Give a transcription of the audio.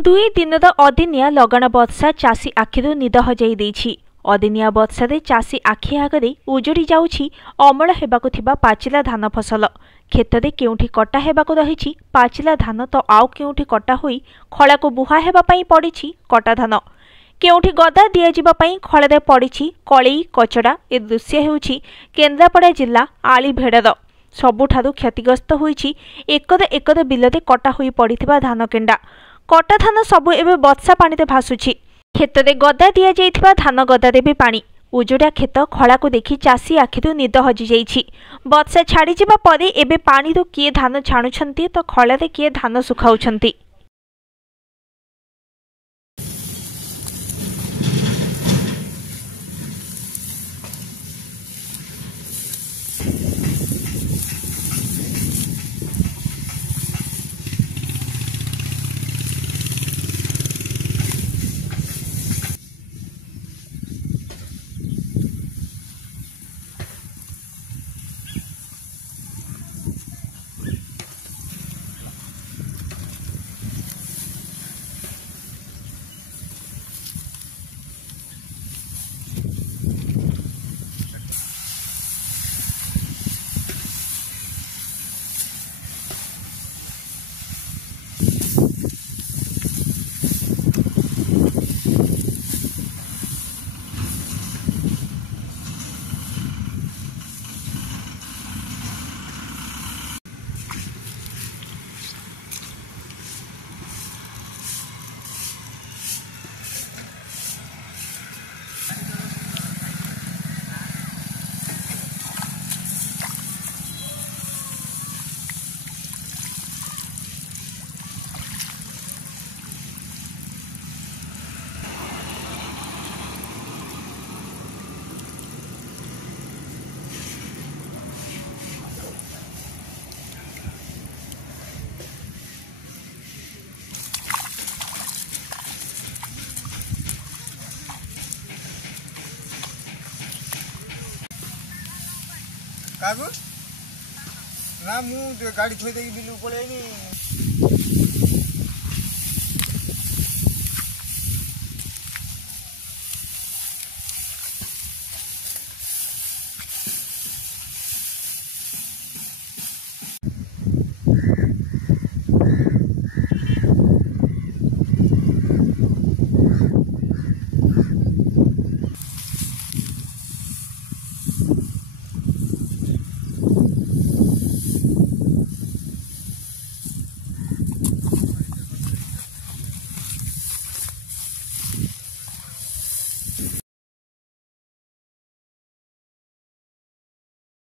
दुई दिनर अदिनिया लगाण वर्षा चाषी आखिरु निद हजाई देछि। अदिनिया वर्षारे चाषी आखि आगरे उजड़ी जाउछि अमल हेबाकु थिबा पाचिला धान फसल। खेतरे केउठी कटा हेबाकु रहिछि पाचिला धान तो आउ केउठी कटा होई खळाको बुहा हेबा पई पड़िछि कटा धान। केउठी गदा दिया जिबा पई खळारे पड़िछि कळई कचड़ा। ए दृश्य हेउछि केन्द्रापड़ा जिल्ला आली भेड़र। सबुठारु क्षतिग्रस्त होइछि एकर एकर बिलरे कटा होई पड़िथिबा धान केंडा। कटा धान सबु एबे वर्षा पानी रे भासुछि। खेतरे गदा दिया जाइथिबा धान गदारे भी पानी। उजोड़ा खेत खळा को देखि चाषी आखिरु निद हजि जाइछि। वर्षा छाड़ी जिबा परे एबे पानी रो किए धान छाणुछंती तो खळारे किए धान सुखाउछंती। कागज ना मु गाड़ी छोड़ दे बिलु पड़े नहीं।